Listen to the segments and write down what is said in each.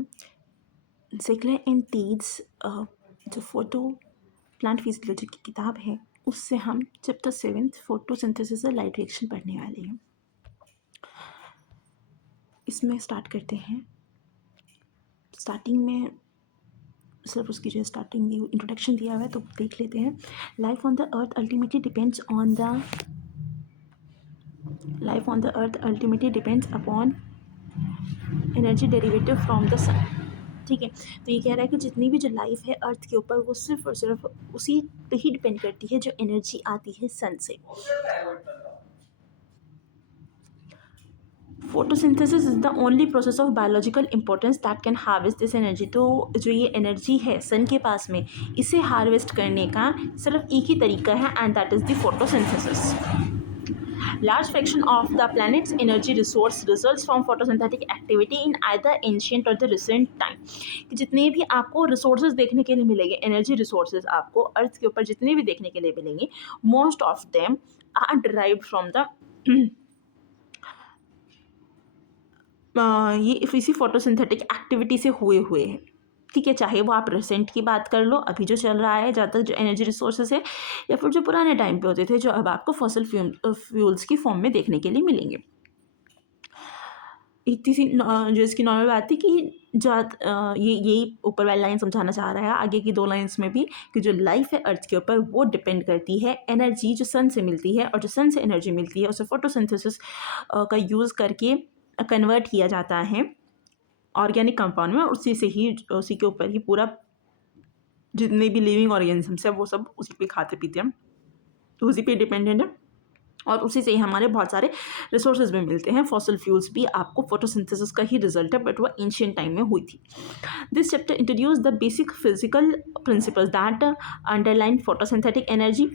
हम Ziggler and टीड्स जो photo plant physiology की किताब है उससे हम चैप्टर 7 फोटोसिंथेसिस और लाइट रिएक्शन पढ़ने वाले हैं। इसमें स्टार्ट करते हैं। स्टार्टिंग में सिर्फ उसकी जो स्टार्टिंग दी इंट्रोडक्शन दिया हुआ है तो देख लेते हैं। Life on the earth ultimately depends upon energy derivative from the sun. ठीक है, तो ये कह रहा है कि जितनी भी जो लाइफ है अर्थ के ऊपर वो सिर्फ और सिर्फ उसी पे ही डिपेंड करती है जो एनर्जी आती है सन से। Photosynthesis is the only process of biological importance that can harvest this energy. तो जो ये एनर्जी है सन के पास में, इसे हार्वेस्ट करने का सिर्फ एक ही तरीका है and that is the photosynthesis. Large fraction of the planet's energy resource results from photosynthetic activity in either ancient or the recent time। कि जितने भी आपको रिसोर्सेज देखने के लिए मिलेंगे, एनर्जी रिसोर्सेज आपको अर्थ के ऊपर जितने भी देखने के लिए मिलेंगे, most of them are derived from the ये इसी फोटोसिंथेटिक एक्टिविटी से हुए हैं। ठीक है, चाहे वो आप रिसेंट की बात कर लो, अभी जो चल रहा है ज़्यादातर जो एनर्जी रिसोर्सेज है, या फिर जो पुराने टाइम पे होते थे जो अब आपको फॉसिल फ्यूल्स की फॉर्म में देखने के लिए मिलेंगे। इतनी सी जो इसकी नॉर्मल बात थी कि यही ऊपर वाली लाइन समझाना चाह रहा है आगे की 2 लाइन्स में भी, कि जो लाइफ है अर्थ के ऊपर वो डिपेंड करती है एनर्जी जो सन से मिलती है, और जो सन से एनर्जी मिलती है उसे फोटोसिंथेसिस का यूज़ करके कन्वर्ट किया जाता है ऑर्गेनिक कंपाउंड में। उसी के ऊपर ही पूरा जितने भी लिविंग ऑर्गेनिजम्स है वो सब उसी पे खाते पीते हैं, तो उसी पे डिपेंडेंट है, और उसी से ही हमारे बहुत सारे रिसोर्सेज भी मिलते हैं। फॉसिल फ्यूल्स भी आपको फोटोसिंथेसिस का ही रिजल्ट है, बट वो एंशिएंट टाइम में हुई थी। This chapter introduce the basic physical principles that underline photosynthetic energy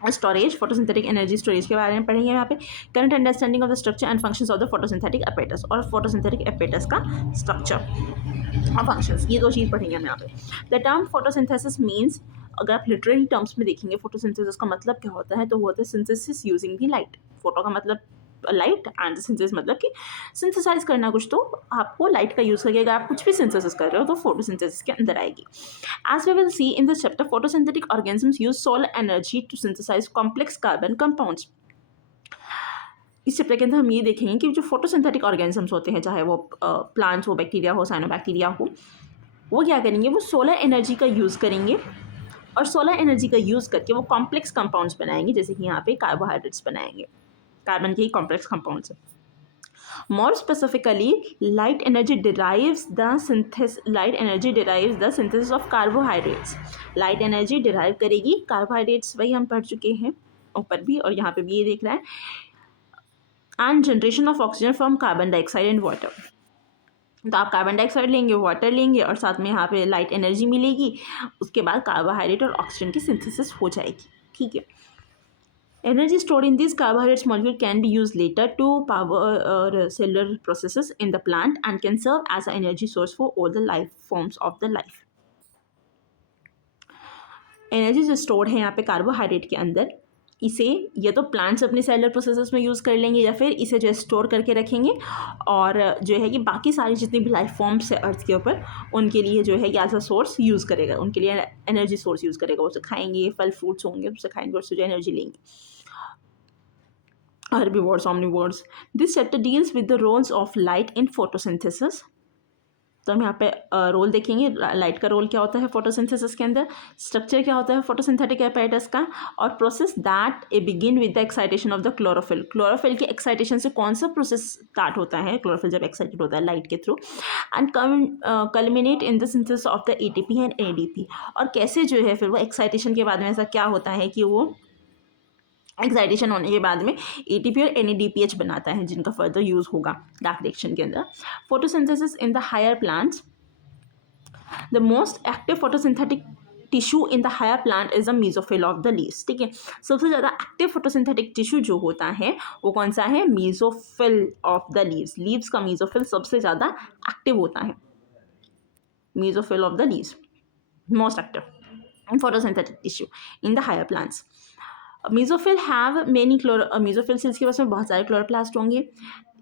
storage. Photosynthetic energy storage के बारे में पढ़ेंगे यहाँ पे। Current understanding of the structure and functions of the photosynthetic apparatus, और फोटोसिंथेटिक एपेटस का स्ट्रक्चर और फंक्शंस, ये 2 चीज़ पढ़ेंगे हम यहाँ पे। द टर्म फोटोसिंथेसिस मीन्स, अगर आप लिटरली टर्म्स में देखेंगे फोटोसिंथेसिस का मतलब क्या होता है, तो वो होता है synthesis using the light. Photo का मतलब लाइट एंड सिंथेसिस मतलब कि सिंथेसाइज करना कुछ, तो आपको लाइट का यूज़ करके अगर आप कुछ भी सिंथेसिस कर रहे हो तो फोटोसिंथेसिस के अंदर आएगी। As we will see in this chapter, photosynthetic organisms use solar energy to synthesize complex carbon compounds। इस चैप्टर के अंदर हम ये देखेंगे कि जो फोटोसिंथेटिक ऑर्गेनिजम्स होते हैं, चाहे वो प्लांट्स हो, बैक्टीरिया हो, साइनोबैक्टीरिया हो, वो क्या करेंगे, वो सोलर एनर्जी का यूज़ करेंगे, और सोलर एनर्जी का यूज़ करके वो कॉम्प्लेक्स कंपाउंड्स बनाएंगे, जैसे कि यहाँ पे कार्बोहाइड्रेट्स बनाएंगे, कार्बन के ही complex compounds. More specifically, light energy derives the synthesis of carbohydrates। Light energy derive करेगी कार्बोहाइड्रेट्स, वही हम पढ़ चुके हैं ऊपर भी, और यहाँ पे भी ये देख रहा है, and generation of oxygen from carbon dioxide and water. तो आप कार्बन डाइऑक्साइड लेंगे, वाटर लेंगे, और साथ में यहाँ पे लाइट एनर्जी मिलेगी, उसके बाद कार्बोहाइड्रेट और ऑक्सीजन की सिंथेसिस हो जाएगी। ठीक है, energy stored in these carbohydrates molecule can be used later to power cellular processes in the plant and can serve as an energy source for all the life forms of the life। Energy जो stored है यहाँ पे carbohydrate के अंदर, इसे या तो plants अपने सेलुलर प्रोसेसेस में यूज़ कर लेंगे, या फिर इसे जो है स्टोर करके रखेंगे, और जो है कि बाकी सारी जितनी भी लाइफ फॉर्म्स है अर्थ के ऊपर, उनके लिए जो है एज अ सोर्स यूज़ करेगा, उनके लिए एनर्जी सोर्स यूज़ करेगा। उसे खाएंगे, फल फ्रूट्स होंगे, उसे खाएंगे, उससे जो एनर्जी लेंगे। Herbivores, omnivores। This chapter deals with the roles of light in photosynthesis। तो हम यहाँ पे रोल देखेंगे, लाइट का रोल क्या होता है फोटोसिंथेसिस के अंदर, स्ट्रक्चर क्या होता है फोटोसिंथेटिक एपेटाइटस का, और process that A begin with the excitation of the chlorophyll. Chlorophyll के एक्साइटेशन से कौन सा प्रोसेस स्टार्ट होता है, क्लोरोफिल जब एक्साइटेड होता है लाइट के through, and culminate in the synthesis of the ATP and ADP. और कैसे जो है फिर वो एक्साइटेशन के बाद में ऐसा क्या होता है कि वो एक्साइटेशन होने के बाद में एटीपी और एनएडीपीएच बनाता है, जिनका फर्दर यूज़ होगा डार्क रिएक्शन के अंदर। Photosynthesis in the higher plants, the most active photosynthetic tissue in the higher plant is the mesophyll of the leaves. ठीक है, सबसे ज़्यादा एक्टिव फोटोसिंथेटिक टिश्यू जो होता है वो कौन सा है, mesophyll of the leaves. Leaves का मीजोफिल सबसे ज़्यादा एक्टिव होता है, mesophyll of the leaves most active photosynthetic tissue in the higher plants. Mesophyll have many mesophyll cells के पास में बहुत सारे क्लोरोप्लास्ट होंगे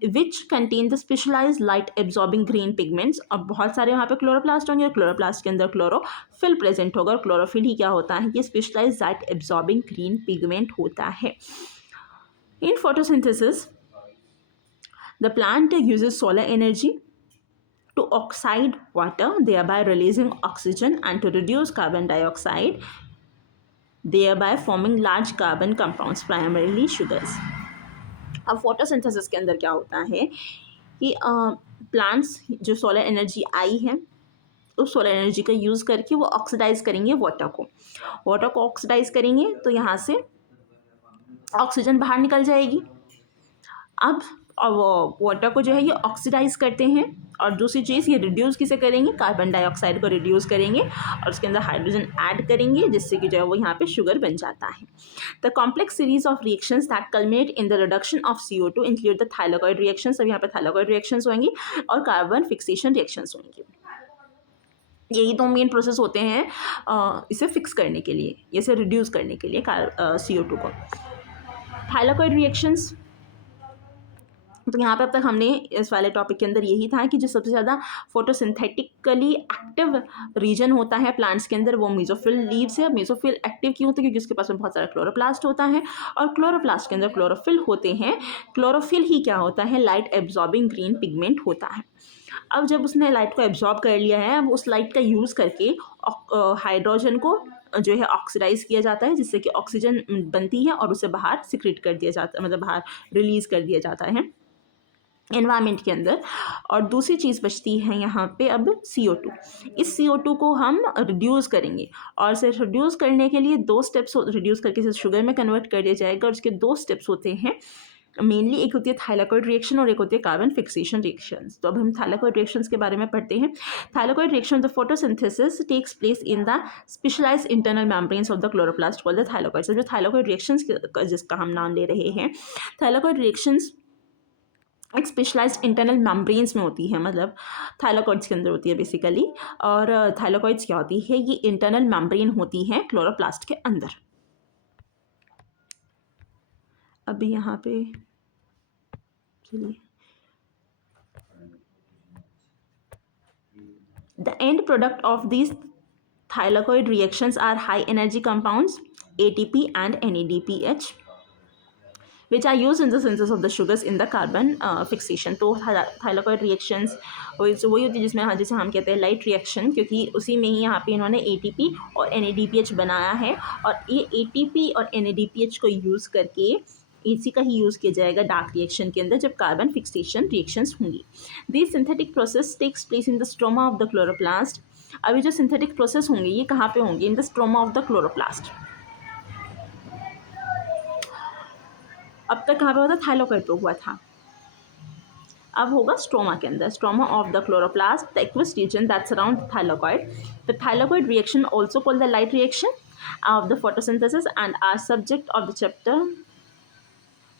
which contain the specialize light absorbing green pigments, और बहुत सारे वहाँ पे क्लोरोप्लास्ट होंगे और क्लोरोप्लास्ट के अंदर क्लोरोफिल प्रेजेंट होगा और क्लोरोफिल ही क्या होता है, ये specialize light absorbing green pigment होता है। In photosynthesis the plant uses solar energy to oxide water, thereby releasing oxygen, and to reduce carbon dioxide, thereby forming large carbon compounds, primarily sugars. अब photosynthesis के अंदर क्या होता है कि plants जो सोलर एनर्जी आई है उस सोलर एनर्जी का यूज़ करके वो ऑक्सीडाइज करेंगे वाटर को ऑक्सीडाइज करेंगे तो यहाँ से ऑक्सीजन बाहर निकल जाएगी। अब वो वाटर को जो है ये ऑक्सीडाइज करते हैं और दूसरी चीज़ ये रिड्यूस किसे करेंगे, कार्बन डाइऑक्साइड को रिड्यूस करेंगे और उसके अंदर हाइड्रोजन ऐड करेंगे जिससे कि जो है वो यहाँ पे शुगर बन जाता है। The complex series of reactions that culminate in the reduction of CO2 include the thylakoid reactions. अब यहाँ पे थाइलाकॉइड रिएक्शंस होंगी और कार्बन फिक्सेशन रिएक्शंस होंगी। यही दो मेन प्रोसेस होते हैं इसे फिक्स करने के लिए, इसे रिड्यूस करने के लिए CO2 को। थाइलाकॉइड रिएक्शंस, तो यहाँ पे अब तक हमने इस वाले टॉपिक के अंदर यही था कि जो सबसे ज़्यादा फोटोसिंथेटिकली एक्टिव रीजन होता है प्लांट्स के अंदर वो मेसोफिल लीव्स है। मेसोफिल एक्टिव क्यों होता है, क्योंकि उसके पास में बहुत सारा क्लोरोप्लास्ट होता है और क्लोरोप्लास्ट के अंदर क्लोरोफिल होते हैं। क्लोरोफिल ही क्या होता है, लाइट एब्जॉर्बिंग ग्रीन पिगमेंट होता है। अब जब उसने लाइट को एब्जॉर्ब कर लिया है, अब उस लाइट का यूज़ करके हाइड्रोजन को जो है ऑक्सीडाइज किया जाता है जिससे कि ऑक्सीजन बनती है और उसे बाहर सिक्रेट कर दिया जाता है, मतलब बाहर रिलीज़ कर दिया जाता है एनवायरनमेंट के अंदर। और दूसरी चीज़ बचती है यहाँ पे अब CO2। इस CO2 को हम रिड्यूस करेंगे और सिर्फ रिड्यूस करने के लिए दो स्टेप्स, रिड्यूस करके इसे शुगर में कन्वर्ट कर दिया जाएगा और उसके दो स्टेप्स होते हैं मेनली। एक होती है थाइलाकॉइड रिएक्शन और एक होती है कार्बन फिक्सेशन रिएक्शंस। तो अब हम थाइलाकॉइड रिएक्शंस के बारे में पढ़ते हैं। Thylakoid reaction the photosynthesis takes place in the specialized internal membranes of the chloroplast called the thylakoids. जो थाइलाकॉइड रिएक्शंस जिसका हम नाम ले रहे हैं, थाइलाकॉइड रिएक्शंस एक स्पेशलाइज्ड इंटरनल मेम्ब्रेन्स में होती है, मतलब थाइलाकॉइड्स के अंदर होती है बेसिकली। और थाइलाकॉइड्स क्या होती है, ये इंटरनल मेम्ब्रेन होती है क्लोरोप्लास्ट के अंदर। अभी यहाँ पे चलिए, the end product of this thylakoid reactions are high energy compounds ATP and NADPH which are used in the synthesis of the sugars in the carbon fixation। तो थाइलाकॉइड रिएक्शंस वही होती है जिसमें जैसे हम कहते हैं लाइट रिएक्शन, क्योंकि उसी में ही यहाँ पे इन्होंने ATP और NADPH बनाया है और ये ATP और NADPH को यूज़ करके इसी का ही यूज़ किया जाएगा डार्क रिएक्शन के अंदर जब कार्बन फिक्सेशन रिएक्शंस होंगी। This synthetic process takes place in the stroma of the chloroplast. अभी जो सिंथेटिक प्रोसेस होंगे ये कहाँ पे होंगे, in the stroma of the chloroplast. अब तक कहाँ पे हुआ था, थाइलाकॉइड पे हुआ था, अब होगा स्ट्रोमा के अंदर। Stroma of the chloroplast, the aqueous region that surround the thylakoid. The thylakoid reaction also called the light reaction of the photosynthesis and are subject of the chapter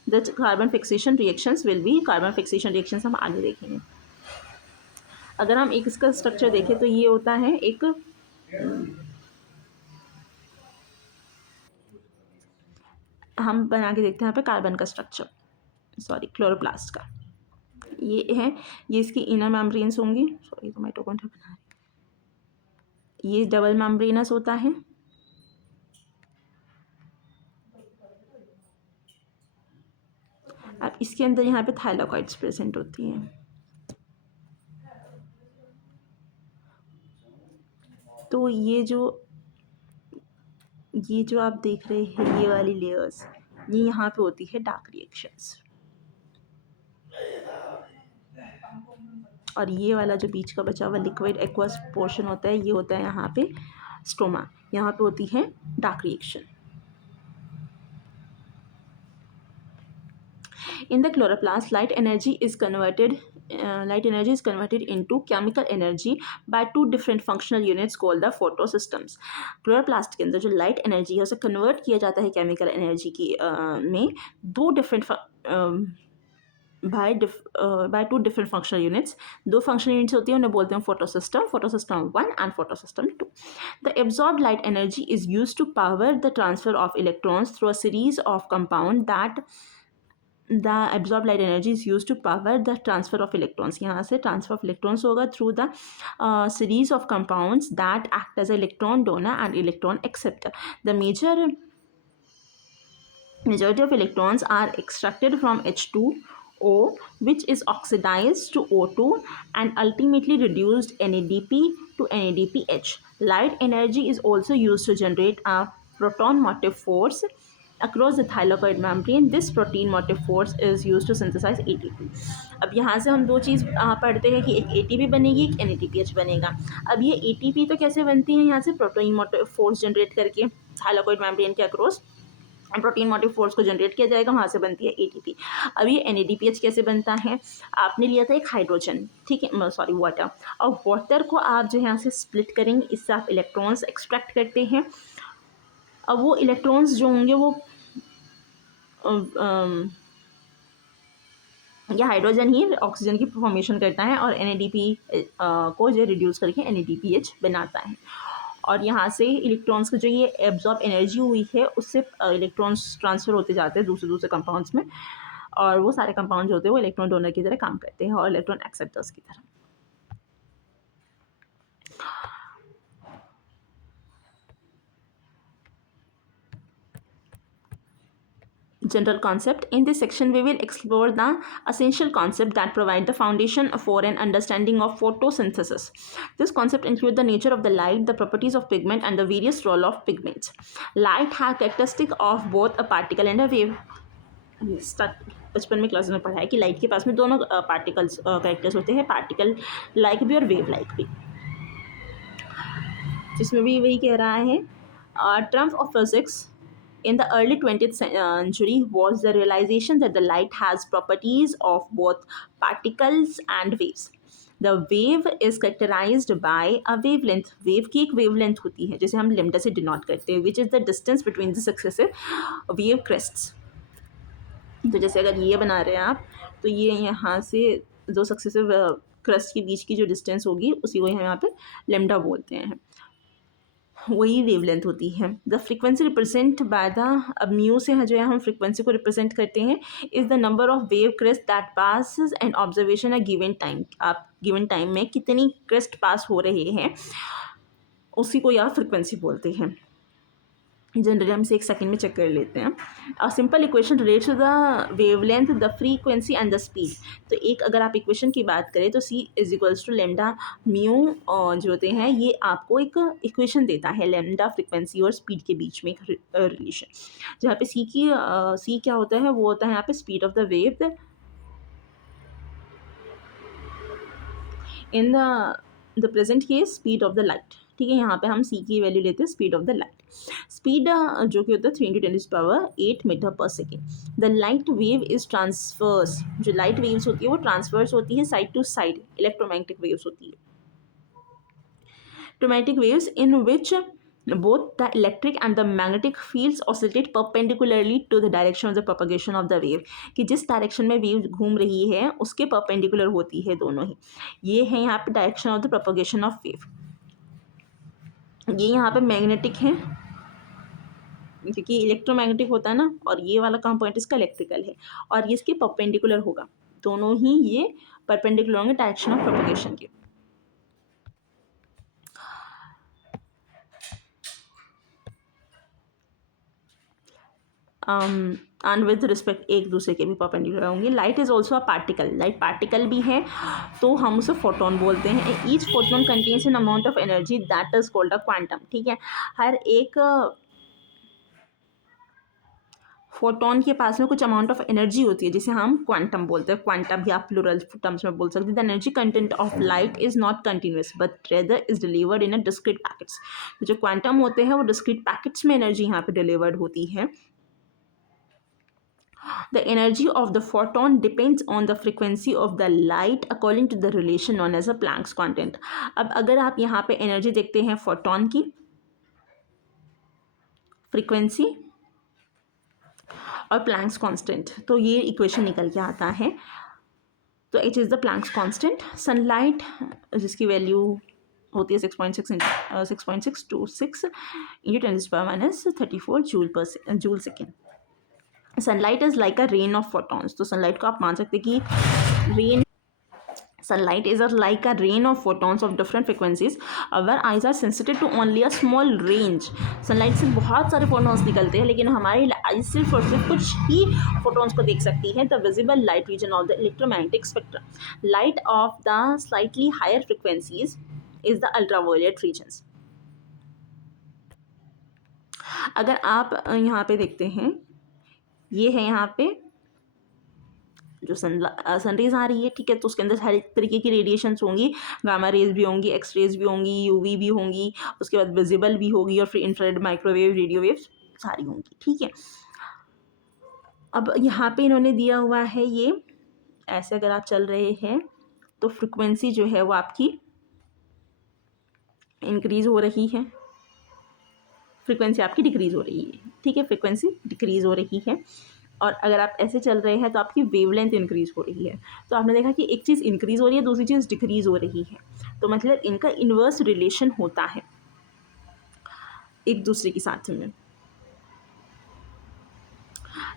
the carbon fixation reactions will be. Carbon fixation reactions हम आगे देखेंगे। अगर हम एक इसका structure देखें तो ये होता है एक हम बना के देखते हैं यहाँ पे कार्बन का स्ट्रक्चर, सॉरी क्लोरोप्लास्ट का ये है, ये इसकी इनर मेम्ब्रेन्स होंगी, सॉरी तो माइटोकॉन्ड्रिया बना रही, ये डबल मेम्ब्रेनस होता है। अब इसके अंदर यहाँ पे थाइलाकॉइड्स प्रेजेंट होती हैं। तो ये जो आप देख रहे हैं ये वाली लेयर्स, ये यहाँ पे होती है डार्क रिएक्शंस, और ये वाला जो बीच का बचा हुआ लिक्विड एक्वस पोर्शन होता है ये होता है यहाँ पे स्ट्रोमा, यहाँ पे होती है dark reaction. In the chloroplast, light energy is converted into chemical energy by two different functional units called the photosystems। Chloroplast के अंदर जो लाइट एनर्जी है उसे कन्वर्ट किया जाता है केमिकल एनर्जी की में दो different by two different functional units. दो functional units होती हैं, उन्हें बोलते हैं photosystem, photosystem 1 and photosystem 2. The absorbed light energy is used to power the transfer of electrons through a series of compound that the absorbed light energy is used to power the transfer of electrons. यहाँ से transfer of electrons होगा through the series of compounds that act as electron donor and electron acceptor. The majority of electrons are extracted from H2O, which is oxidized to O2 and ultimately reduced NADP to NADPH. Light energy is also used to generate a proton motive force across the thylakoid membrane. This protein motive force is used to synthesize ATP. अब यहाँ से हम दो चीज़ पढ़ते हैं कि एक ATP बनेगी, एक NADPH बनेगा. अब ये ATP तो कैसे बनती है, यहाँ से प्रोटीन मोटिव फोर्स जनरेट करके थाइलाकोइड मेम्ब्रेन के अक्रॉस प्रोटीन मोटिव फोर्स को जनरेट किया जाएगा, वहाँ से बनती है ATP. अब ये NADPH कैसे बनता है, आपने लिया था एक हाइड्रोजन, ठीक है, सॉरी वाटर, और वाटर को आप जो है यहाँ से स्प्लिट करेंगे, इससे आप इलेक्ट्रॉन्स एक्सट्रैक्ट करते हैं. अब वो इलेक्ट्रॉन्स जो होंगे वो या हाइड्रोजन ही ऑक्सीजन की फॉर्मेशन करता है और NADP को जो रिड्यूस करके NADPH बनाता है. और यहाँ से इलेक्ट्रॉन्स का जो ये एब्जॉर्ब एनर्जी हुई है उससे इलेक्ट्रॉन्स ट्रांसफ़र होते जाते हैं दूसरे दूसरे कंपाउंड्स में, और वो सारे कंपाउंड जो होते हैं वो इलेक्ट्रॉन डोनर की तरह काम करते हैं और इलेक्ट्रॉन एक्सेप्टर्स की तरह. General concept. In this section we will explore the essential concept that provide the foundation for an understanding of photosynthesis. This concept include the nature of the light, the properties of pigment and the various role of pigments. Light has characteristic of both a particle and a wave. बचपन में class में पढ़ा है कि light के पास में दोनों पार्टिकल्स कैरेक्टर्स होते हैं, पार्टिकल लाइक भी और वेव लाइक भी, जिसमें भी वही कह रहा है. Terms of physics in the early 20th century was the realization that the light has properties of both particles and waves. The wave is characterized by a wavelength. Wave की एक wavelength होती है जिसे हम lambda से denote करते हैं, which is the distance between the successive wave crests. तो जैसे अगर ये बना रहे हैं आप, तो ये यहाँ से दो सक्सेसिव crest के बीच की जो डिस्टेंस होगी उसी को यहाँ पे lambda बोलते हैं, वही वेवलेंथ होती है. The frequency represent by the, अब म्यू से जो है हम फ्रीक्वेंसी को रिप्रेजेंट करते हैं, is the number of wave crest that passes and observation a given time. आप गिवन टाइम में कितनी क्रेस्ट पास हो रहे हैं उसी को या फ्रीक्वेंसी बोलते हैं. जनरली हम इसे एक सेकंड में चेक कर लेते हैं. A simple equation relates to the wavelength, the frequency and the speed. तो एक अगर आप इक्वेशन की बात करें तो C is equals to lambda mu जो होते हैं, ये आपको एक इक्वेशन देता है लेमडा फ्रीक्वेंसी और स्पीड के बीच में एक रिलेशन, जहाँ पे C क्या होता है, वो होता है यहाँ पे speed of the wave in the present case speed of the light. ठीक है, यहाँ पे हम C की वैल्यू लेते हैं speed of the light. Speed जो कि होता है 3×10⁸ metre per second. The light wave is transfers. जो लाइट वेव्स होती है वो ट्रांसफर्स होती है side to side. Electromagnetic waves होती है, electromagnetic waves in which both the electric and the magnetic fields oscillate perpendicularly to the direction of the propagation of the wave. कि जिस डायरेक्शन में वेव घूम रही है उसके परपेंडिकुलर होती है दोनों ही. ये है यहाँ पे direction of the propagation of wave. ये यहाँ पे मैग्नेटिक है क्योंकि इलेक्ट्रोमैग्नेटिक होता है ना, और ये वाला कंपोनेंट इसका इलेक्ट्रिकल है, और ये इसके परपेंडिकुलर होगा. दोनों ही ये परपेंडिकुलर होंगे डायरेक्शन ऑफ प्रोपगेशन के. एंड विद रिस्पेक्ट एक दूसरे के भी परपेंडिकुलर होंगे. Light is also a particle. Light particle भी है तो हम उसे फोटोन बोलते हैं. Each photon contains an amount of energy that is called a quantum. ठीक है, हर एक फोटोन के पास में कुछ अमाउंट ऑफ एनर्जी होती है जिसे हम क्वांटम बोलते हैं. क्वांटम भी आप प्लूरल टर्म्स में बोल सकते हैं. The energy content of light is not continuous but rather is delivered in a discrete packets. जो क्वांटम होते हैं वो डिस्क्रीट पैकेट्स में एनर्जी यहाँ पे डिलीवर्ड होती है. The energy of the photon depends on the frequency of the light according to the relation known as a Planck's constant. अब अगर आप यहाँ पे एनर्जी देखते हैं फोटोन की, फ्रीक्वेंसी और प्लैंक्स कांस्टेंट, तो ये इक्वेशन निकल के आता है. तो H is the Planck's constant. Sunlight जिसकी वैल्यू होती है 6.626 into 10⁻⁻34 joule second. Sunlight is like a rain of photons. तो सनलाइट को आप मान सकते कि rain sunlight is like a rain of photons of different frequencies. Our eyes are sensitive to only a small range. sunlight से बहुत सारे photons निकलते हैं लेकिन हमारी eyes सिर्फ और सिर्फ कुछ ही photons को देख सकती है. The visible light region of the electromagnetic spectrum. Light of the slightly higher frequencies is the ultraviolet regions. अगर आप यहाँ पे देखते हैं, ये है यहाँ पे जो सनरेज आ रही है, ठीक है, तो उसके अंदर हर एक तरीके की रेडिएशंस होंगी, गामा रेज भी होंगी, एक्स रेज भी होंगी, यूवी भी होंगी, उसके बाद विजिबल भी होगी और फिर इंफ्रारेड, माइक्रोवेव, रेडियो वेव्स सारी होंगी, ठीक है। अब यहाँ पे इन्होंने दिया हुआ है ये ऐसे अगर आप चल रहे हैं तो फ्रिक्वेंसी जो है वो आपकी इंक्रीज़ हो रही है, फ्रिक्वेंसी आपकी डिक्रीज़ हो रही है, ठीक है, फ्रिक्वेंसी डिक्रीज़ हो रही है। और अगर आप ऐसे चल रहे हैं तो आपकी वेवलेंथ इंक्रीज़ हो रही है। तो आपने देखा कि एक चीज़ इंक्रीज़ हो रही है, दूसरी चीज़ डिक्रीज़ हो रही है, तो मतलब इनका इन्वर्स रिलेशन होता है एक दूसरे के साथ में।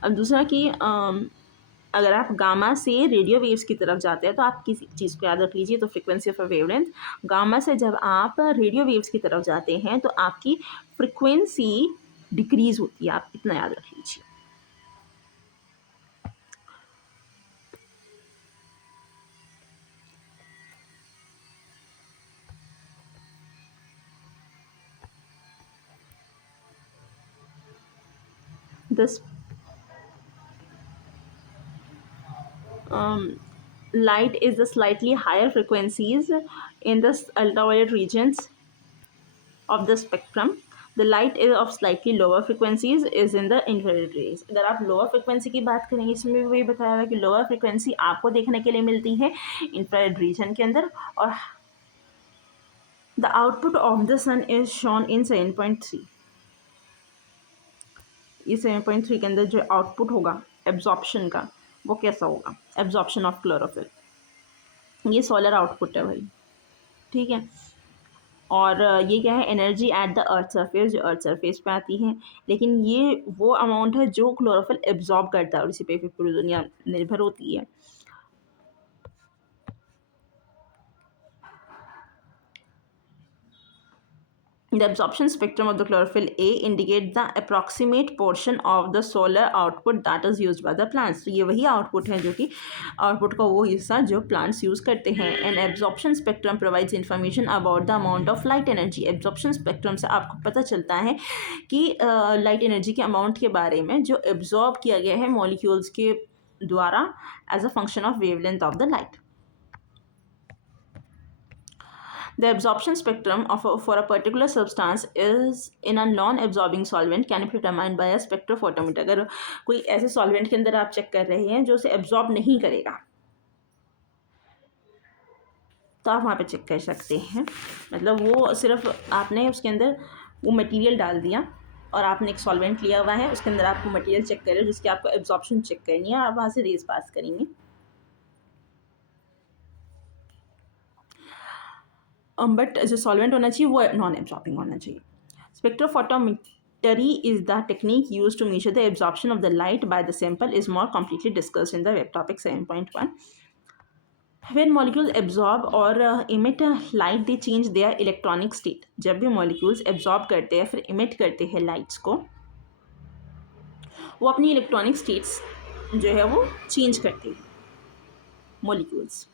अब दूसरा कि अगर आप गामा से रेडियो वेव्स की तरफ जाते हैं तो आप किसी चीज़ को याद रख लीजिए, तो फ्रिक्वेंसी ऑफ वेवलेंथ, गामा से जब आप रेडियो वेव्स की तरफ जाते हैं तो आपकी फ्रिक्वेंसी डिक्रीज़ होती है, आप इतना याद रख लीजिए। This light is the slightly higher frequencies in the ultraviolet regions of the spectrum. The light is of slightly lower frequencies is in the infrared rays. अगर आप लोअर फ्रिक्वेंसी की बात करेंगे, इसमें भी वही बताया हुआ कि लोअर फ्रिक्वेंसी आपको देखने के लिए मिलती है इंफ्रारेड रीजन के अंदर, और the output of the sun is shown in 7.3. ये 7.3 के अंदर जो आउटपुट होगा एब्जॉर्प्शन का वो कैसा होगा, एब्जॉर्प्शन ऑफ क्लोरोफिल, ये सोलर आउटपुट है भाई, ठीक है। और ये क्या है, energy at the earth surface, जो अर्थ सरफेस पे आती है, लेकिन ये वो अमाउंट है जो क्लोरोफिल एब्जॉर्ब करता है और इसी पे फिर पूरी दुनिया निर्भर होती है। The absorption spectrum of the chlorophyll A indicate the approximate portion of the solar output that is used by the plants. तो ये वही आउटपुट है जो कि आउटपुट का वो हिस्सा जो प्लांट्स यूज़ करते हैं। And absorption spectrum provides information about the amount of light energy. Absorption spectrum से आपको पता चलता है कि लाइट एनर्जी के अमाउंट के बारे में जो एब्जॉर्ब किया गया है मॉलिक्यूल्स के द्वारा as a function of wavelength of the light. The absorption spectrum for a particular substance is in a non-absorbing solvent can be determined by a spectrophotometer. अगर कोई ऐसे सॉल्वेंट के अंदर आप चेक कर रहे हैं जो उसे एब्जॉर्ब नहीं करेगा तो आप वहाँ पे चेक कर सकते हैं। मतलब वो सिर्फ आपने उसके अंदर वो मटेरियल डाल दिया और आपने एक सॉल्वेंट लिया हुआ है, उसके अंदर आपको मटेरियल चेक कर रहे हो जिसकी आपको एब्जॉर्प्शन चेक करनी है, आप वहाँ से रेज पास करेंगे। बट जो सॉल्वेंट होना चाहिए वो नॉन एब्जॉर्बिंग होना चाहिए। Spectrophotometry is the technique used to measure the absorption of the light by the sample is more completely discussed in the web topic 7.1. When molecules absorb or emit light they change their electronic state. जब भी molecules absorb करते हैं फिर emit करते हैं lights को, वो अपनी electronic states जो है वो change करते हैं molecules.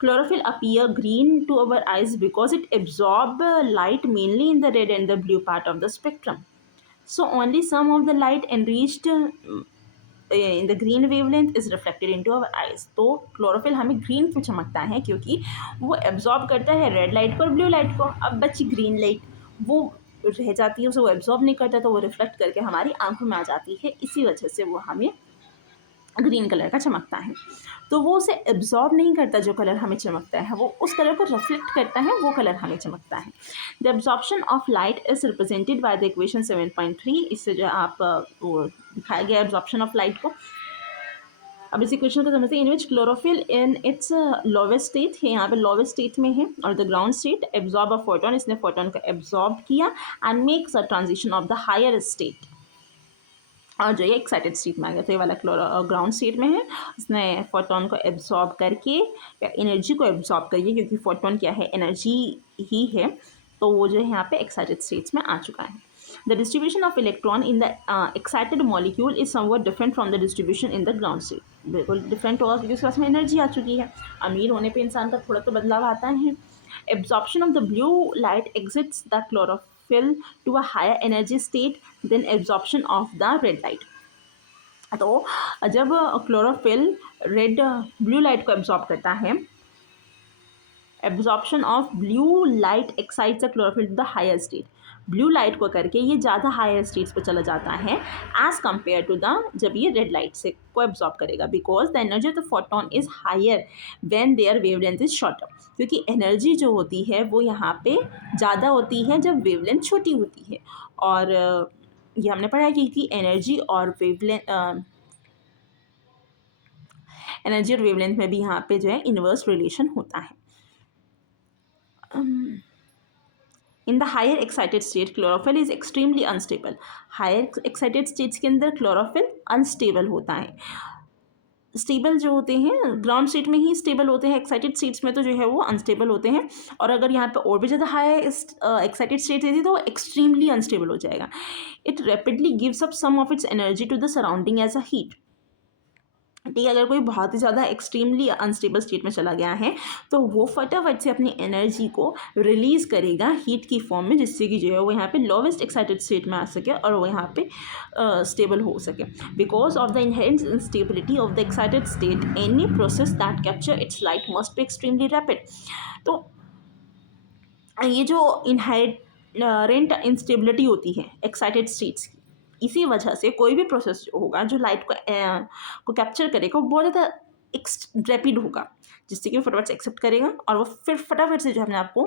Chlorophyll appear green to our eyes because it absorbs light mainly in the red and the blue part of the spectrum. So only some of the light enriched in the green wavelength is reflected into our eyes. तो chlorophyll हमें green क्यों चमकता है, क्योंकि वो absorb करता है red light को और blue light को। अब बची green light वो रह जाती है, उसे वो absorb नहीं करता तो वो reflect करके हमारी आंखों में आ जाती है, इसी वजह से वो हमें ग्रीन कलर का चमकता है। तो वो उसे एब्जॉर्ब नहीं करता जो कलर हमें चमकता है, वो उस कलर को रिफ्लेक्ट करता है, वो कलर हमें चमकता है। The absorption of light is represented by the equation 7.3। इससे जो आप वो दिखाया गया एब्जॉर्प्शन ऑफ लाइट को अब इसी क्वेश्चन को समझते हैं, in which chlorophyll in its lowest state है, यहाँ पे लोवेस्ट स्टेट में है, और the ground state absorb a photon, इसने फोटोन को एब्जॉर्ब किया and makes a transition of the higher state, और जो ये एक्साइटेड स्टेट में आ गया, तो ये वाला ग्राउंड स्टेट में है, उसने फोटोन को एब्जॉर्ब करके या एनर्जी को एब्जॉर्ब करके, क्योंकि फोटोन क्या है, एनर्जी ही है, तो वो जो है यहाँ पे एक्साइटेड स्टेट्स में आ चुका है। The distribution of electron in the excited molecule is somewhat different from the distribution in the ground state, बिल्कुल डिफरेंट होगा क्योंकि उसके पास में एनर्जी आ चुकी है। अमीर होने पे इंसान का थोड़ा तो बदलाव आता है। Absorption of the blue light exits the chlorophyll to a higher energy state then absorption of the red light. तो जब क्लोरोफिल रेड ब्लू लाइट को एब्जॉर्ब करता है, absorption of blue light excites the chlorophyll to the higher state, blue light को करके ये ज़्यादा higher states पे चला जाता है एज कम्पेयर टू द जब ये रेड लाइट से को एब्जॉर्ब करेगा, because the energy of the photon is higher when their wavelength is shorter, क्योंकि एनर्जी जो होती है वो यहाँ पे ज़्यादा होती है जब वेवलेंथ छोटी होती है। और ये हमने पढ़ा है कि एनर्जी और वेवलेंथ में भी यहाँ पे जो है इन्वर्स रिलेशन होता है। In the higher excited state chlorophyll is extremely unstable, higher excited states के अंदर क्लोरोफिल अनस्टेबल होता है। स्टेबल जो होते हैं ग्राउंड स्टेट में ही स्टेबल होते हैं, एक्साइटेड स्टेट्स में तो जो है वो अनस्टेबल होते हैं, और अगर यहाँ पे और भी ज़्यादा हाई एक्साइटेड स्टेट रहती तो एक्सट्रीमली अनस्टेबल हो जाएगा। It rapidly gives up some of its energy to the surrounding as a heat. ठीक है, अगर कोई बहुत ही ज़्यादा एक्सट्रीमली अनस्टेबल स्टेट में चला गया है तो वो फटाफट से अपनी एनर्जी को रिलीज़ करेगा हीट की फॉर्म में, जिससे कि जो है वो यहाँ पे लोवेस्ट एक्साइटेड स्टेट में आ सके और वो यहाँ पे स्टेबल हो सके। Because of the inherent instability of the excited state any process that capture its light must be extremely rapid. तो ये जो इनहेरेंट इंस्टेबिलिटी होती है एक्साइटेड स्टेट्स की, इसी वजह से कोई भी प्रोसेस जो होगा जो लाइट को कैप्चर करेगा वो बहुत ज़्यादा रैपिड होगा, जिससे कि वो फटाफट से एक्सेप्ट करेगा और वो फिर फटाफट से जो अपने आप को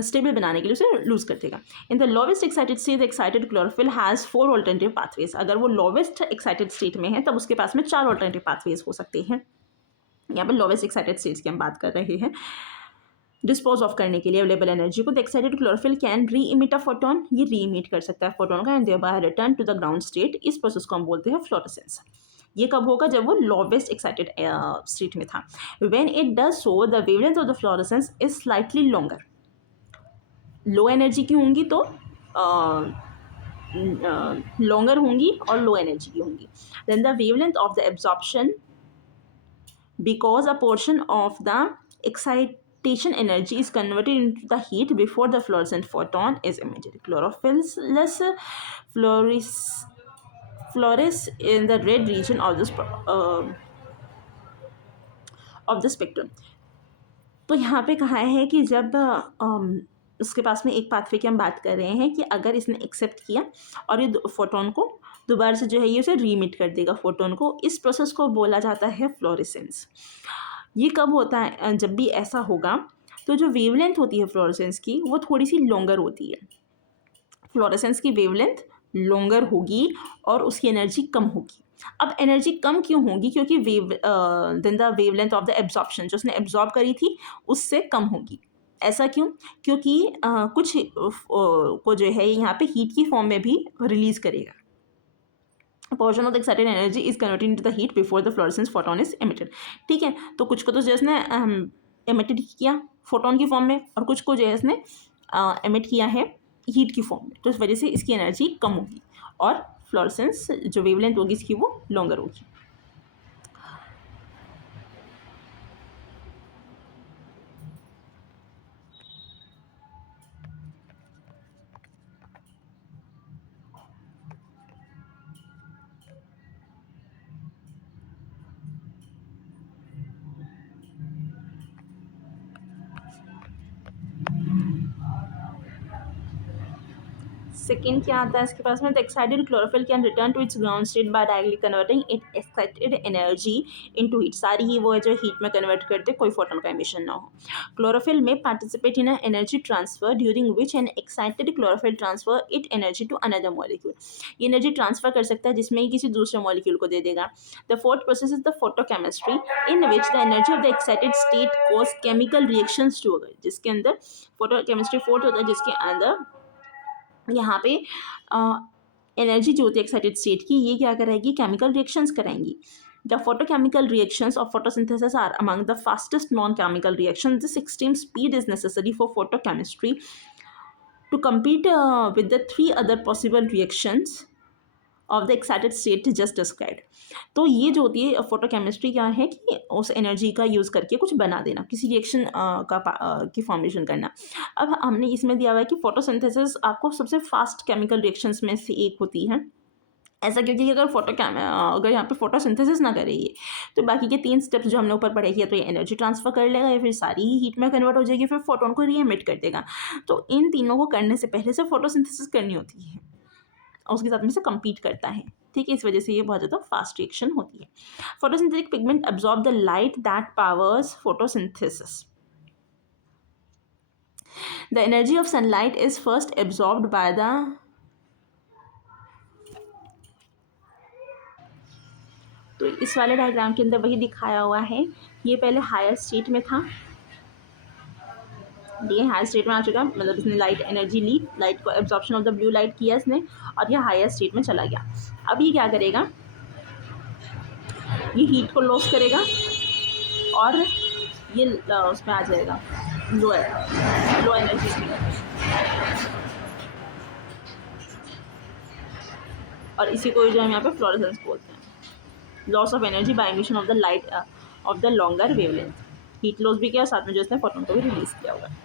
स्टेबल बनाने के लिए उसे लूज कर देगा। In the lowest excited state excited chlorophyll has 4 alternative pathways. अगर वो लोवेस्ट एक्साइटेड स्टेट में है तब उसके पास में 4 ऑल्टरनेटिव पाथवेज हो सकते हैं। यहाँ पर लोवेस्ट एक्साइटेड स्टेट्स की हम बात कर रहे हैं। डिस्पोज ऑफ करने के लिए अवेलेबल एनर्जी को, the excited chlorophyll can re-emit a photon, ये री इमिट कर सकता है फोटोन का, and thereby return to the ground state. इस प्रोसेस को हम बोलते हैं फ्लोरेसेंस। ये कब होगा, जब वो लोवेस्ट एक्साइटेड स्टेट में था। When it does so the wavelength of the fluorescence is slightly longer, low energy की होंगी तो लॉन्गर होंगी और लो एनर्जी की होंगी। Then the wavelength of the absorption, because a portion of the excitation energy is converted into the heat before the fluorescent photon is emitted. Chlorophylls flourish in the red region of the spectrum. तो यहाँ पे कहा है कि जब उसके पास में एक पाथवे की हम बात कर रहे हैं कि अगर इसने एक्सेप्ट किया और ये फोटोन को दोबारा से जो है ये उसे रीमिट कर देगा फोटोन को, इस प्रोसेस को बोला जाता है फ्लोरेसेंस। ये कब होता है, जब भी ऐसा होगा तो जो वेवलेंथ होती है फ्लोरेसेंस की वो थोड़ी सी लॉन्गर होती है। फ्लोरेसेंस की वेवलेंथ लॉन्गर होगी और उसकी एनर्जी कम होगी। अब एनर्जी कम क्यों होगी, क्योंकि then the wavelength of the absorption, जो उसने एब्जॉर्ब करी थी उससे कम होगी। ऐसा क्यों, क्योंकि कुछ को जो है यहाँ पे हीट की फॉर्म में भी रिलीज करेगा। Portion of the excited energy is converted into the heat before the fluorescence photon is emitted. ठीक है, तो कुछ को तो जो इसने एमिटेड किया फोटोन की फॉर्म में और कुछ को जो है इसने एमिट किया है हीट की फॉर्म में, तो इस वजह से इसकी एनर्जी कम होगी और फ्लोरेसेंस जो वेवलेंथ होगी इसकी वो लॉन्गर होगी। सेकेंड क्या आता है इसके पास में, the excited chlorophyll can return to its ground state by directly converting it excited energy into heat. सारी ही वो है जो हीट में कन्वर्ट करते, कोई फोटोन का एमिशन ना हो। क्लोरोफिल में participate in energy transfer during which an excited chlorophyll transfer it energy to another molecule. ये एनर्जी ट्रांसफर कर सकता है जिसमें ही किसी दूसरे मॉलिक्यूल को दे देगा। The fourth process is the photochemistry in which the energy of the excited state cause chemical reactions to occur, जिसके अंदर फोटोकेमिस्ट्री फोर्थ होता है, जिसके अंदर यहाँ पे एनर्जी जो होती है एक्साइटेड स्टेट की, ये क्या कराएगी, केमिकल रिएक्शंस कराएंगी। The photochemical reactions of photosynthesis are among the fastest non chemical reactions. This extreme speed is necessary for photochemistry to compete with the three other possible reactions of the excited state just described. तो ये जो होती है photochemistry क्या है कि उस energy का यूज़ करके कुछ बना देना, किसी रिएक्शन की फॉर्मेशन करना। अब हमने इसमें दिया हुआ है कि फोटोसिंथेसिस आपको सबसे फास्ट केमिकल रिएक्शंस में से एक होती है। ऐसा क्योंकि अगर अगर यहाँ पे फोटोसिंथेसिस ना करेगी तो बाकी के 3 स्टेप्स जो हमने ऊपर पढ़े किया, तो ये एनर्जी ट्रांसफर कर लेगा या फिर सारी ही हीट में कन्वर्ट हो जाएगी, फिर फोटोन को री-एमिट कर देगा। तो इन तीनों को करने से पहले से फोटोसिंथेसिस करनी होती है और उसके साथ में से compete करता है, ठीक है। इस वजह से ये बहुत ज़्यादा फास्ट रिएक्शन होती है। Photosynthetic pigment absorb the light that powers photosynthesis. The energy of sunlight is first absorbed by the, तो इस वाले डायग्राम के अंदर वही दिखाया हुआ है। ये पहले हायर स्टेट में था, ये हायर स्टेट में आ चुका, मतलब इसने लाइट एनर्जी ली, लाइट को absorption of the blue light किया इसने, और ये हायर स्टेट में चला गया। अब ये क्या करेगा, ये हीट को लॉस करेगा और ये उसमें आ जाएगा लो एनर्जी स्टेट, और इसी को जो हम यहाँ पे फ्लोरेसेंस बोलते हैं। Loss of energy by emission of the light of the longer wavelength. Heat loss भी किया, साथ में जो इसने फोटोन को भी रिलीज किया हुआ है।